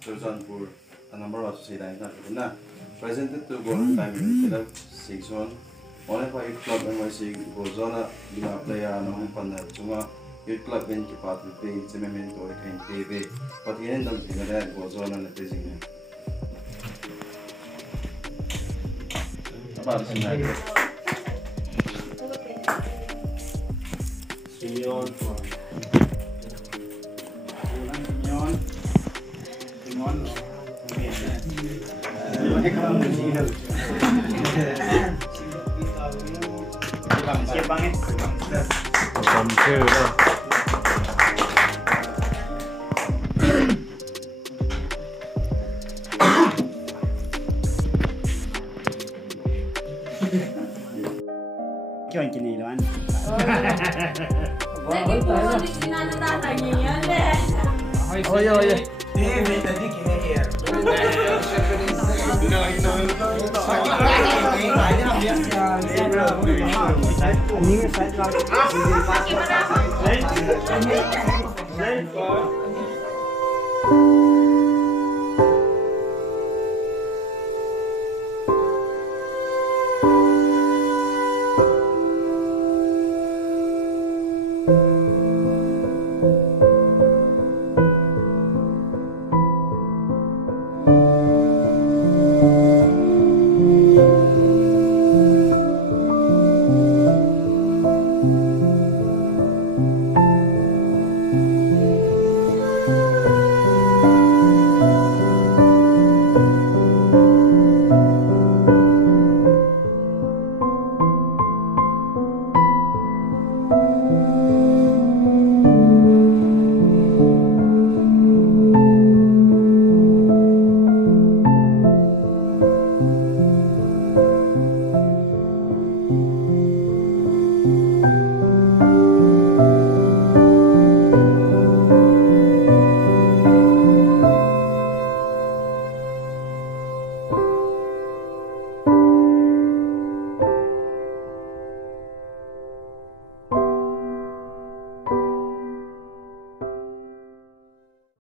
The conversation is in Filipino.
chosen for a number of societies na presented to Golden Time Club section only for youth club NYC Gozona gina player naman panat cuma youth club ben kipat pe sememento kain TV patien dam tingala Gozona na teasing niya apa sebenarnya Simeon Kyon kiniluan. Jadi po di sinanatatan niya yan Oye, oye. Ini